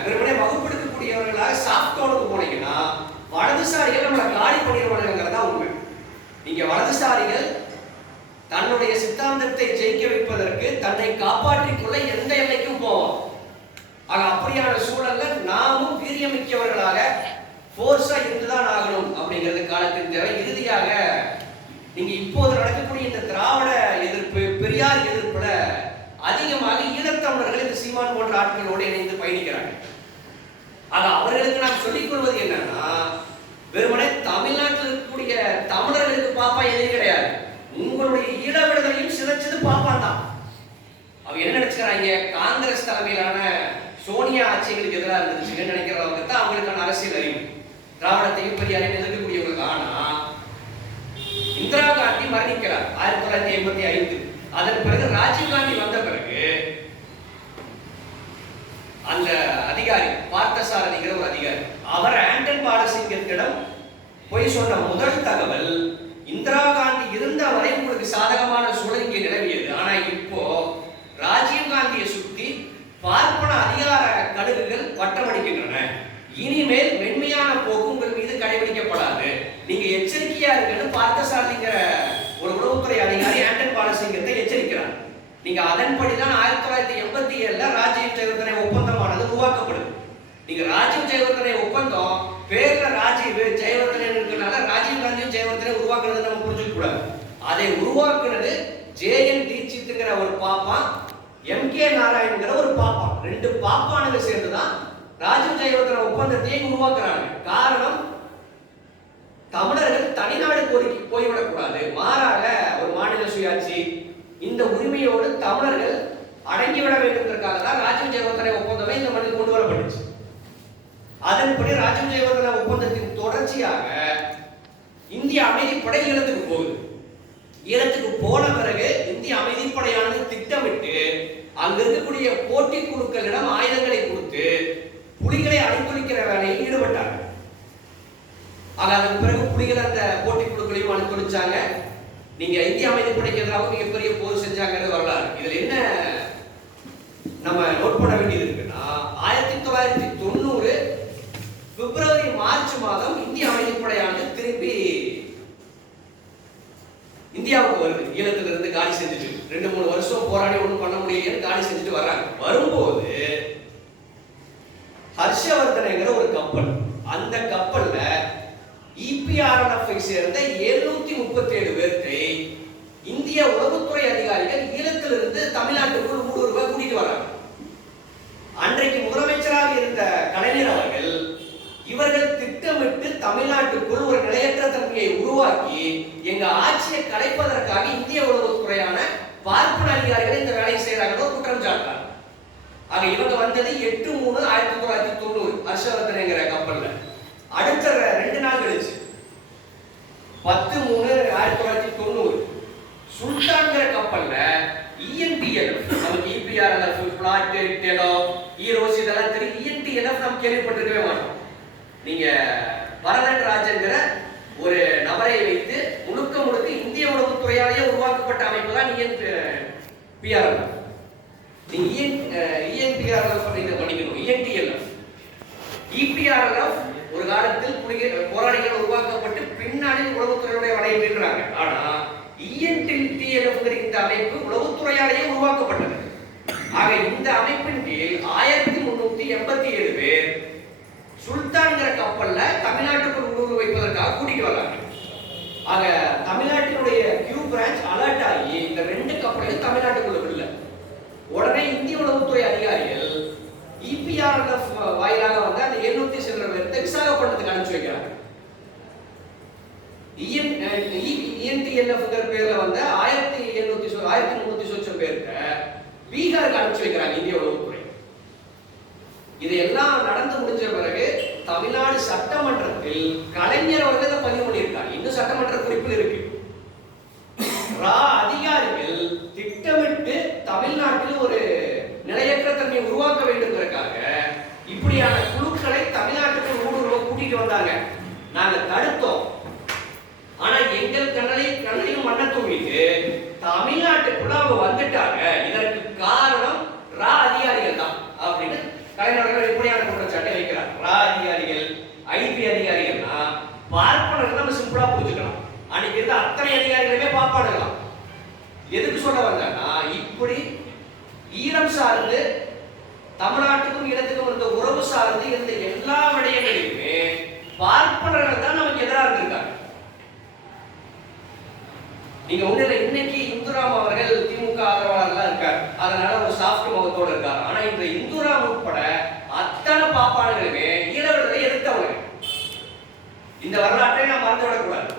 வெறுமனே வகுப்பெடுக்கக்கூடியவர்களாக சாஃப்டோனுக்கு போனீங்கன்னா வலதுசாரிகள் நம்மளை காலி பண்ணிடுவாங்கிறதா உண்மை. நீங்க வலதுசாரிகள் தன்னுடைய சித்தாந்த சித்தாந்தத்தை ஜெயிக்க வைப்பதற்கு தன்னை காப்பாற்றிக் கொள்ள எந்த எல்லைக்கும் போவோம். ஆக அப்படியான சூழல்ல நாமும் வீரியமிக்கவர்களாக போர்ஸா இருந்துதான் ஆகணும் அப்படிங்கிறது காலத்தின் தேவை. இறுதியாக நீங்க இப்போது நடக்கக்கூடிய இந்த திராவிட எதிர்ப்பு, பெரியார் எதிர்ப்புல அதிகமாக ஈழத்தமிழர்கள் இந்த சீமான் போன்ற ஆட்களோடு இணைந்து பயணிக்கிறாங்க. ஆக அவர்களுக்கு நாம் சொல்லிக் கொள்வது என்னன்னா, வெறுமனே தமிழ்நாட்டில் இருக்கக்கூடிய தமிழர்களுக்கு பாப்பா எதிரி கிடையாது, உங்களுடைய ஈழ விடுதலையும் சிதைச்சது பாப்பான் தான். அவங்க என்ன நினைச்சுக்கிறாங்க, காங்கிரஸ் தலைமையிலான சோனியா ஆட்சிகளுக்கு எதிராக இருந்துச்சுன்னு நினைக்கிறவங்க தான் அவங்களுக்கான அரசியல் அறிவு, திராவிடத்தையும் பெரியாரையும் எதிர்க்கக்கூடியவங்களுக்கு. ஆனா இந்திரா காந்தி மரணிக்கிறார் 1985. அதன் பிறகு ராஜீவ் காந்தி வந்த பிறகு அந்த அதிகாரி பார்த்தசாரதிங்கிற ஒரு அதிகாரி, அவர் ஆண்டன் பாலசிங்கத்திடம் போய் சொன்ன முதல் தகவல், இந்திரா காந்தி இருந்த வரை உங்களுக்கு சாதகமான சூழல் இங்கே நிலவியது, ஆனா இப்போ ராஜீவ் காந்தியை சுற்றி பார்ப்பன அதிகார கடுகுகள் வட்டமடிக்கின்றன, இனிமேல் மென்மையான போக்கு உங்கள் மீது கடைபிடிக்கப்படாது, நீங்க எச்சரிக்கையா இருக்குன்னு பார்த்தசாரதிங்கிற ஒரு உளவுத்துறை அதிகாரி ஆண்டன் பாலசிங்கத்தை எச்சரிக்கிறார். நீங்க அதன்படிதான் 1987 ராஜீவ் ஜெயவர்தனை ஒப்பந்தமானது உருவாக்கப்படுது. நீங்க ராஜீவ் ஜெயவர்தனை ஒப்பந்தம் பேர்ல ராஜீவ் ஜெயவர்தனை இருக்கிறதுனால ராஜீவ் காந்தியும் ஜெயவர்தனை உருவாக்குறது நம்ம புரிஞ்சுக்க கூடாது. அதை உருவாக்குனது ஜேஎன் தீட்சித்ங்கிற ஒரு பாப்பா, எம்கே நாராயண்ங்கிற ஒரு பாப்பா, ரெண்டு பாப்பானுங்க சேர்ந்துதான் ராஜீவ் ஜெயவர்தன ஒப்பந்தத்தையே உருவாக்குறாங்க. காரணம், தமிழர்கள் தனிநாடு கோரிக்கை போய்விடக்கூடாது, மாறாக ஒரு மாநில சுயாட்சி இந்த உரிமையோடு தமிழர்கள் அடங்கிவிட வேண்டும்ன்றதுக்காக தான் ராஜீவ் ஜெயவர்தன ஒப்பந்தமே இந்த மண்ணில் கொண்டு வரப்பட்டுச்சு. அதன்படி ராஜீவ் ஜெயவர்தன ஒப்பந்தத்தின் தொடர்ச்சியாக இந்திய அமைதிப்படை ஈழத்துக்கு போகுது. ஈழத்துக்கு போன பிறகு இந்திய அமைதிப்படையானது திட்டமிட்டு அங்க இருக்கக்கூடிய போட்டி குழுக்களிடம் ஆயுதங்களை கொடுத்து புலிகளை அழித்தொழிக்கிற வேலையில் ஈடுபட்டாங்க. ஆக அதன் பிறகு புலிகள் அந்த போட்டி குழுக்களையும் அழித்தொழிச்சாங்க. நீங்க இந்திய அமைதிப்படைக்கு எதிராக மிகப்பெரிய போர் செஞ்சாங்கிறது வரலாறு. இதுல என்ன நம்ம நோட் பண்ண வேண்டியது இருக்குன்னா, 1990 பிப்ரவரி மார்ச் மாதம் இந்திய அமைதிப்படையானது திரும்பி இந்தியாவுக்கு வருது. ஈழத்திலிருந்து காலி செஞ்சுட்டு 2-3 வருஷம் போராடி ஒன்றும் பண்ண முடியலன்னு காலி செஞ்சுட்டு வர்றாங்க. வரும்போது ஹர்ஷவர்தனங்கிற ஒரு கப்பல், அந்த கப்பல்ல இபிஆர்என்எஃப் சேர்ந்த 737 பேர்த்தை இந்திய உளவுத்துறை அதிகாரிகள் ஈழத்திலிருந்து தமிழ்நாட்டுக்குள் ஊடுருவ கூட்டிட்டு வராங்க. அன்றைக்கு முதலமைச்சராக இருந்த கலைஞர் அவர்கள் இவர்கள் திட்டமிட்டு தமிழ்நாட்டுக்குள் ஒரு நிலையற்ற தன்மையை உருவாக்கி எங்க ஆட்சியை கலைப்பதற்காக இந்திய உளவுத்துறையான பார்ப்பன அதிகாரிகள் இந்த வேலையை செய்யறாங்கன்னு குற்றம் சாட்டாங்க. ஆக இவங்க வந்தது 8/3/1990 ஹர்ஷவர்தனங்கிற கப்பல்ல. அடுத்த 2 நாள் கழிச்சு 10/3/1990 சுல்தான்கிற கப்பல்ல இஎன்டிஎல்எஃப், நமக்கு இபிஆர்எல்எஃப், பிளாட் டெலோ, ஈரோஸ் இதெல்லாம் தெரியும். இஎன்டிஎல்எஃப் நம்ம கேள்விப்பட்டிருக்கவே மாட்டோம். நீங்க பரதன் ராஜன்கிற ஒரு நபரை வைத்து முழுக்க இந்திய உளவுத்துறையாலேயே உருவாக்கப்பட்ட அமைப்பு தான் இஎன்பிஆர்எல்எஃப். நீங்க இஎன்பிஆர்எல்எஃப் நீங்க பண்ணிக்கணும். இஎன்டிஎல்எஃப், இபிஆர்எல்எஃப் ஒரு காலத்தில் போராளிகள் உருவாக்கப்பட்டு பின்னாடி உளவுத்துறையுடைய வலையில் இருக்கிறாங்க. ஆனா இஎன்டிஎல்எஃப் இந்த அமைப்பு உளவுத்துறையாலேயே உருவாக்கப்பட்டது. ஆக இந்த அமைப்பின் கீழ் 1387 பேர் சுல்தான்கிற கப்பல்ல தமிழ்நாட்டுக்குள் ஊடுருவ வைப்பதற்காக கூட்டிட்டு வராங்க. ஆக தமிழ்நாட்டினுடைய கியூ பிரான்ச் அலர்ட் ஆகி இந்த 2 கப்பலையும் தமிழ்நாட்டுக்குள்ள விடல. உடனே இந்திய உளவுத்துறை அதிகாரிகள் இபிஆர்எல்எஃப் வாயிலாக வந்து அந்த 700 சில்லற பேர் விசாகப்பட்டினத்துக்கு அனுப்பிச்சு வைக்கிறாங்க. இஎன்டிஎல்எஃப்ங்கிற பேர்ல வந்து 1300 சொச்சம் பேர்த்த பீகாருக்கு அனுப்பிச்சு வைக்கிறாங்க இந்திய உளவுத்துறை. இதெல்லாம் நடந்து முடிஞ்ச பிறகு தமிழ்நாடு சட்டமன்றத்தில் கலைஞர் அவர்கள் இதை பதிவு பண்ணியிருக்காங்க. இன்னும் சட்டமன்ற குறிப்பில் இருக்கு. அதிகாரிகள் திட்டமிட்டு தமிழ்நாட்டில் ஒரு நிலையற்ற தன்மையை உருவாக்க வேண்டும்ன்றதுக்காக இப்படியான குழுக்களை தமிழ்நாட்டுக்கு ஊடுருவ கூட்டிட்டு வந்தாங்க. நாங்க தடுத்தோம். ஆனா எங்கள் கண்ணலையும் மண்ணை தூவிட்டு தமிழ்நாட்டுக்குள்ள அவங்க வந்துட்டாங்க. இதற்கு காரணம் அதிகாரிகள் தான் அப்படின்னு கலைஞர்கள் இப்படியான குற்றச்சாட்டை வைக்கிறார். அதிகாரிகள், ஐபி அதிகாரிகள்னா பார்ப்பனர்கள் நம்ம சிம்பிளா புரிஞ்சுக்கலாம். அன்னைக்கு இருந்த அத்தனை அதிகாரிகளுமே பார்ப்பானுங்களாம். எதுக்கு சொல்ல வந்தேன்னா, இப்படி ஈழம் சார்ந்து தமிழ்நாட்டுக்கும் ஈழத்துக்கும் இருந்த உறவு சார்ந்து இருந்த எல்லா விடயங்களையுமே பார்ப்பனர்கள் தான் நமக்கு எதிராக இருக்காங்க. நீங்க ஒண்ணுல இன்னைக்கு இந்துராம் அவர்கள் திமுக ஆதரவாளர்களா இருக்கார், அதனால ஒரு சாஃப்ட் முகத்தோடு இருக்கார். ஆனா இந்த இந்துராம் உட்பட அத்தனை பாப்பாளர்களுமே ஈழ விடுதலை எதிர்த்தவங்க. இந்த வரலாற்றை நான் மறந்து விடக்கூடாது.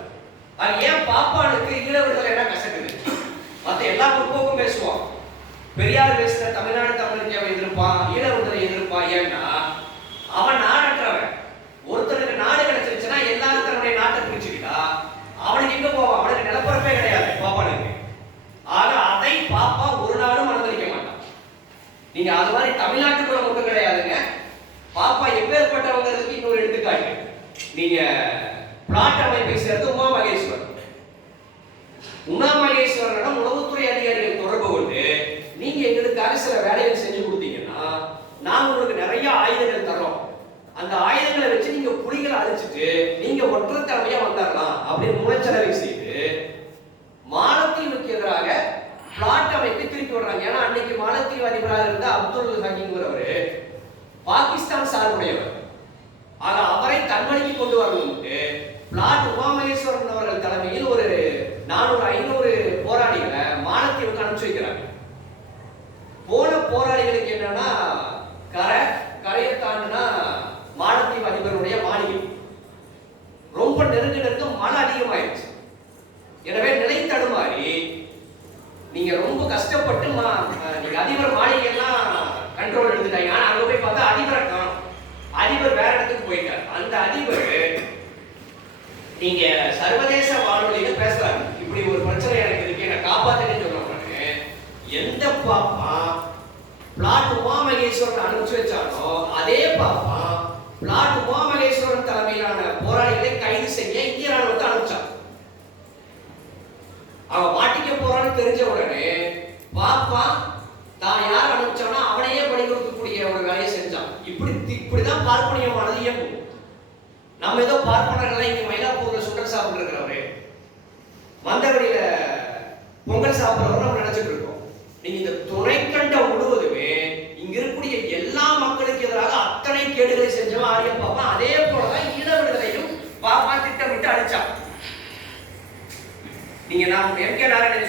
அது ஏன் பாப்பானுக்கு ஈழ விடுதலை என்ன கசக்குது? மற்ற எல்லா முற்போக்கும் பேசுவான், பெரியார் பேசுற தமிழ்நாடு தமிழுக்கு அவன் எதிர்ப்பான், ஈழ விடுதலை எதிர்ப்பான். ஏன்னா அவன் நாடற்றவன். ஒருத்தருக்கு நாடு கிடைச்சிருச்சுன்னா எல்லாரும் தன்னுடைய நாட்டை பிடிச்சுக்கிட்டா அவனுக்கு எங்க போவான்? அவனுக்கு நிலப்பரப்பே கிடையாது பாப்பானுக்கு. ஆக அதை பாப்பா ஒரு நாளும் அனுமதிக்க மாட்டான். நீங்க அது மாதிரி தமிழ்நாட்டுக்குள்ள மட்டும் கிடையாதுங்க. பாப்பா எப்பேற்பட்டவங்கிறதுக்கு இன்னொரு எடுத்துக்காட்டு. நீங்க பிளாட் அமைப்பை சேர்த்து உமா மகேஸ்வரனிடம் உளவுத்துறை அதிகாரிகள் தொடர்பு கொண்டு நீங்க எங்களுக்காக சில வேலைகள் செஞ்சு கொடுத்தீங்கன்னா நாங்க உங்களுக்கு நிறைய ஆயுதங்கள் தரோம், அந்த ஆயுதங்களை வச்சு நீங்க புலிகளை அழிச்சிட்டு நீங்க ஒற்றை தலைமையா வந்துடலாம் அப்படின்னு முனைச்சலவை செய்து மாலத்தீவுக்கு எதிராக பிளாட் அமைப்பை திருப்பி விடுறாங்க. ஏன்னா அன்னைக்கு மாலத்தீவு அதிபராக இருந்த அப்துல் ஹக்கீம்ங்கிறவரு பாகிஸ்தான் சார்புடையவர். ஆக அவரை தன்வழிக்கு கொண்டு வரணும்ட்டு பிளாட் உமா மகேஸ்வரன் அவர்கள் தலைமையில் ஒரு 400-500 போராளிகளை மாலத்தீவுக்கு அனுப்பிச்சு வைக்கிறாங்க. போன போராளிகளுக்கு என்னன்னா கரையை தாண்டினா மாலத்தீவு அதிபருடைய மாளிகை ரொம்ப நெருங்க மழை அதிகமாயிருச்சு. எனவே நிலை தடுமாறி நீங்க ரொம்ப கஷ்டப்பட்டு நீங்க அதிபர் மாளிகையெல்லாம் கண்ட்ரோல் எடுத்துட்டாங்க. ஆனா அங்க போய் பார்த்தா அதிபரை காணும். அதிபர் வேற இடத்துக்கு போயிட்டார். அந்த அதிபர் நீங்க சர்வதேச வானொலியில பேசுறாரு, இப்படி ஒரு பிரச்சனை எனக்கு இருக்கு, என்ன காப்பாத்துன்னு சொல்றாங்க. எந்த பாப்பா பிளாட் உமா மகேஸ்வரன் அனுப்பிச்சு வச்சானோ அதே பாப்பா பிளாட் உமா மகேஸ்வரன் தலைமையிலான போராளிகளை கைது செய்ய இந்திய ராணுவத்தை அனுப்பிச்சான். அவன் மாட்டிக்க போறான்னு தெரிஞ்ச உடனே பாப்பா தான் யார் அனுப்பிச்சானோ அவனையே பலி கொடுக்கக்கூடிய ஒரு வேலையை செஞ்சான். இப்படிதான் பார்ப்பனியமானது இயங்கும். நம்ம ஏதோ பார்ப்பனர்களை இங்க மயிலாப்பூர்ல சுண்டல் சாப்பிட்டு இருக்கிறவரு, மந்தவெளியில பொங்கல் சாப்பிடுறவரு நம்ம நினைச்சிட்டு இருக்கோம். நீங்க இந்த துணைக்கண்டம் முழுவதுமே இங்க இருக்கக்கூடிய எல்லா மக்களுக்கு எதிராக அத்தனை கேடுகளை செஞ்சவன் ஆரியம் பாப்பா. அதே போலதான் ஈழ விடுதலையும் பாப்பா திட்டமிட்டு அழிச்சான். நீங்க நான் எம்.கே. நாராயணன்